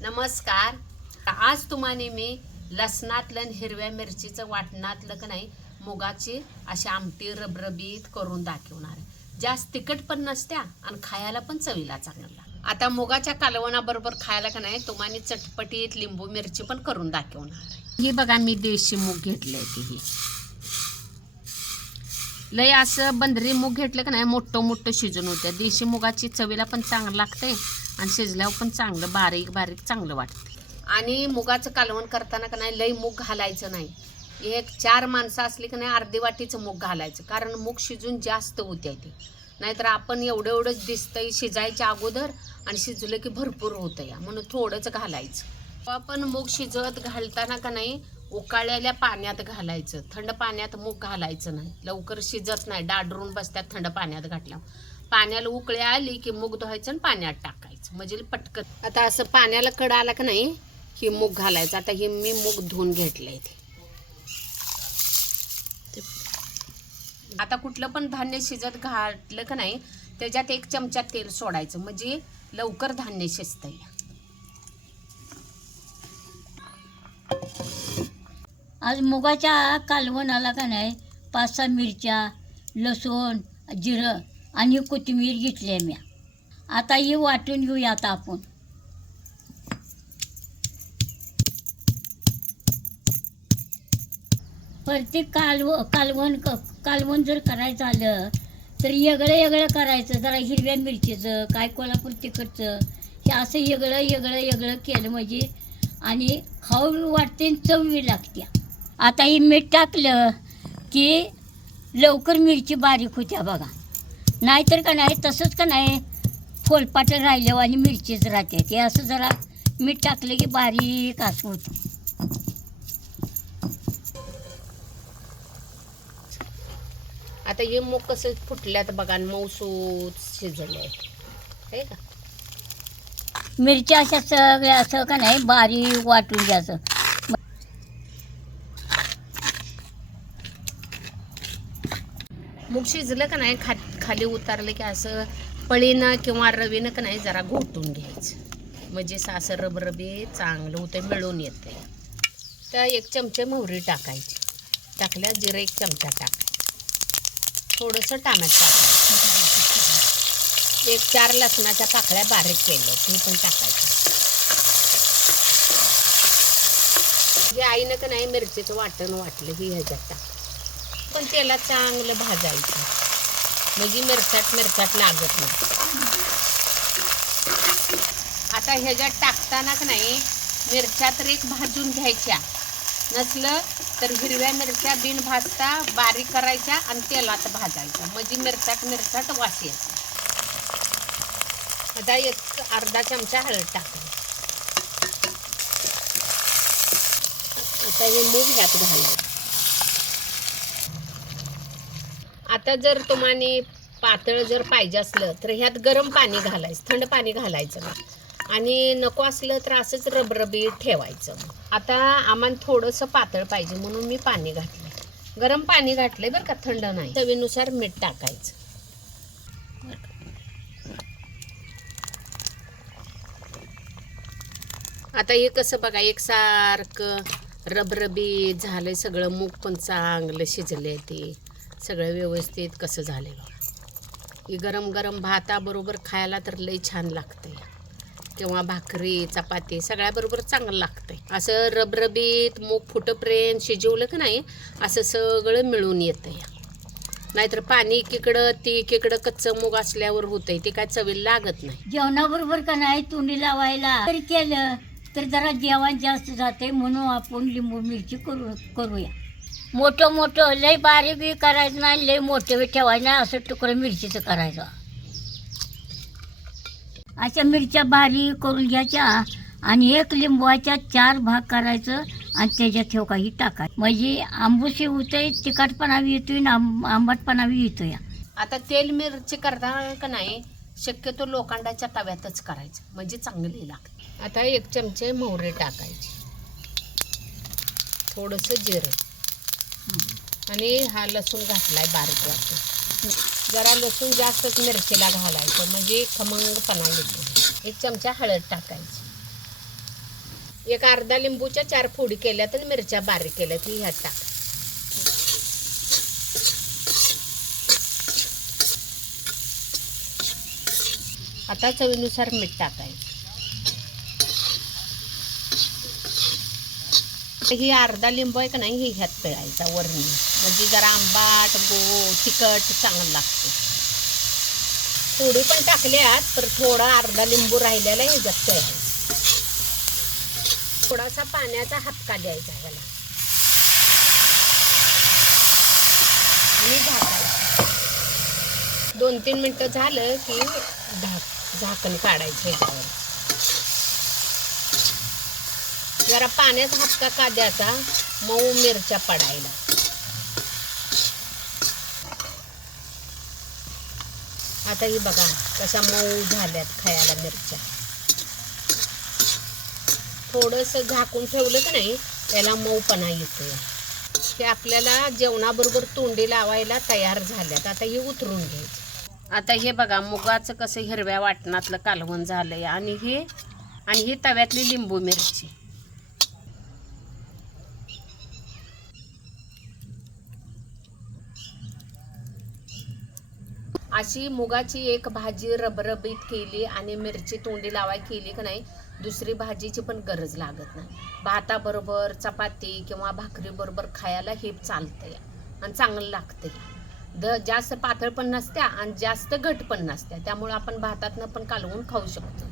नमस्कार. आज तुम्हाला मी लसणातलं आणि हिरव्या मिरचीचं वाटणातलं का नाही मुगाची अशी आमटी रबरबीत करून दाखवणार आहे. जास्त तिखट पण नसत्या आणि खायला पण चवीला चांगला. आता मुगाच्या कालवणाबरोबर खायला का नाही तुम्हाला चटपटीत लिंबू मिरची पण करून दाखवणार ही बघा मी देशी मूग घेतलंय ती ही. लय असं बंदरी मूग घेतलं का नाही मोठं मोठं शिजून होतं देशी मुगाची चवीला पण चांगलं लागते आणि शिजल्यावर पण चांगलं बारीक बारीक चांगलं वाटते आणि मुगाचं कालवण करताना का नाही लई मूग घालायचं नाही. एक चार माणसं असली की नाही अर्धी वाटीचं मूग घालायचं. कारण मूग शिजून जास्त होते ते. नाहीतर आपण एवढं एवढंच दिसतंय शिजायच्या अगोदर आणि शिजलं की भरपूर होतं या म्हणून थोडंच घालायचं. आपण मूग शिजवत घालताना का नाही उकाळलेल्या पाण्यात घालायचं. थंड पाण्यात मूग घालायचं नाही. लवकर शिजत नाही. डाडरून बसत्यात थंड पाण्यात घातल्यावर. पाण्याला उकळी आली की मूग धुवायचं आणि पाण्यात टाकायचं. म्हणजे पटकन. आता असं पाण्याला कड आला का नाही ही मूग घालायचं. आता ही मी मूग धुवून घेतलंय ते. आता कुठलं पण धान्य शिजत घातलं का नाही त्याच्यात एक चमचा तेल सोडायचं. म्हणजे लवकर धान्य शिजतंय. आज मुगाच्या कालवणाला का नाही? पाच सहा मिरच्या लसूण जिरं आणि कोथिंबीर घेतली आहे मी. आता ही वाटून घेऊया आता आपण. प्रत्येक कालव कालवण क कालवण जर करायचं आलं तर येगळं येगळं करायचं जरा हिरव्या मिरचीचं काय कोल्हापूर तिखटचं हे असं येगळं येगळं येगळं केलं म्हणजे आणि खाऊ वाटते चवी लागते. आता हे मीठ टाकलं की लवकर मिरची बारीक होत्या बघा. नाहीतर का नाही तसंच का नाही फोलपाट राहिल्यावर आणि मिरचीच राहते. ते असं जरा मीठ टाकलं की बारीक असं होतं आता हे मूग कसं फुटल्यात बघा मऊसूत शिजले आहे का? मिरच्या अशा सगळ्या असं का नाही बारीक वाटून घ्यायचं. मूग शिजलं का नाही खा खाली उतारलं की असं पळीनं किंवा रवीनं का नाही जरा घोटून घ्यायचं. म्हणजे सासं रबरबी चांगलं होतं मिळून येते तर एक चमचे मोहरी टाकायची. टाकल्या जिरं एक चमचा टाकायचं. थोडंसं टामॅट टाकायचं. एक चार लसणाच्या पाकळ्या बारीक केल्या ते पण टाकायचं. जे आईनं का नाही मिरचीचं वाटण वाटलं ही ह्याच्यात टाक पण त्याला चांगलं भाजायचं. म्हणजे मिरचाट मिरचाट लागत नाही. आता ह्याच्यात टाकताना का नाही मिरच्या तर एक भाजून घ्यायच्या. नसलं तर हिरव्या मिरच्या बिन भाजता बारीक करायच्या आणि तेलात भाजायच्या. म्हणजे मिरचाट मिरचाट वास यायचा आता एक अर्धा चमचा हळद टाकली आता हे मूग ह्यात घालायचं. आता जर तुम्हाला पातळ जर पाहिजे असलं तर ह्यात गरम पाणी घालायचं थंड पाणी घालायचं नाही. आणि नको असलं तर असंच रबरबी ठेवायचं. आता आम्हाला थोडंसं पातळ पाहिजे म्हणून मी पाणी घातलं गरम पाणी घातलंय बरं का थंड नाही. चवीनुसार मीठ टाकायचं. आता हे कसं बघा एकसारखं रबरबी झालंय सगळं मूग पण चांगलं शिजले ते. सगळं व्यवस्थित कसं झालंय बघा. ही गरम गरम भाताबरोबर खायला तर लई छान लागते किंवा भाकरी चपाती सगळ्याबरोबर चांगलं लागतं आहे असं रबरबीत मूग फुटपर्यंत शिजवलं का नाही असं सगळं मिळून येतं आहे नाहीतर पाणी एकीकडं ती एकीकडं कच्चं मूग असल्यावर होतंय ते काय चवीला लागत नाही. जेवणाबरोबर का नाही तोंडी लावायला? तरी केलं तर जरा जेवण जास्त जाते म्हणून आपण लिंबू मिरची करू करूया. मोठं मोठं लय बारीक बी करायचं नाही लय मोठं बी ठेवायचं नाही असं तुकडं मिरचीचं करायचं. अशा मिरच्या बारीक करून घ्यायच्या आणि एक लिंबवाच्या चार भाग करायचं आणि त्याच्यात ठेव काही टाकायचं. म्हणजे आंबूशी होतंय तिखटपणा बी येतोय आणि आंब आंबटपणा बी येतोय. आता तेल मिरची करताना का नाही शक्यतो लोखंडाच्या तव्यातच करायचं म्हणजे चांगली लागते. आता एक चमचे मोहरे टाकायचे. थोडंसं जिरं. आणि हा लसूण घातला आहे बारीक वाटून. जरा लसूण जास्तच मिरचीला घालायचं म्हणजे खमंगपणा येतो. एक चमचा हळद टाकायची. एक अर्धा लिंबूच्या चार फोडी केल्यात आणि मिरच्या बारीक केल्यात ही ह्यात टाक. आता चवीनुसार मीठ टाकायचं. ही अर्धा लिंबू आहे का नाही ही ह्यात पिळायचा वरणी म्हणजे जरा आंबाट गो तिखट चांगलं लागतं. थोडी पण टाकल्यात तर थोडा अर्धा लिंबू राहिलेला ह्याच्यात पिळायचा. थोडासा पाण्याचा हातका द्यायचा ह्याला. आणि झाकायचं. दोन तीन मिनटं झालं की झाक झाकण काढायचं ह्याच्यावर जरा पाण्याचा हापका का द्यायचा? मऊ मिरच्या पडायला. आता ही बघा कशा मऊ झाल्यात खायला मिरच्या. थोडंसं झाकून ठेवलं की नाही त्याला मऊपणा येतो हे आपल्याला जेवणाबरोबर तोंडी लावायला तयार झाल्यात. आता हे उतरून घ्यायचं. आता हे बघा मुगाचं कसं हिरव्या वाटणातलं कालवण झालंय. आणि हे आणि ही तव्यातली लिंबू मिरची. अशी मुगाची एक भाजी रबरबीत केली आणि मिरची तोंडी लावाय केली की नाही दुसरी भाजीची पण गरज लागत नाही. भाताबरोबर चपाती किंवा भाकरीबरोबर खायला हे चालतंय आणि चांगलं लागतंय. द जास्त पातळ पण नसत्या आणि जास्त घट पण नसत्या. त्यामुळे आपण भातातनं पण कालवून खाऊ शकतो.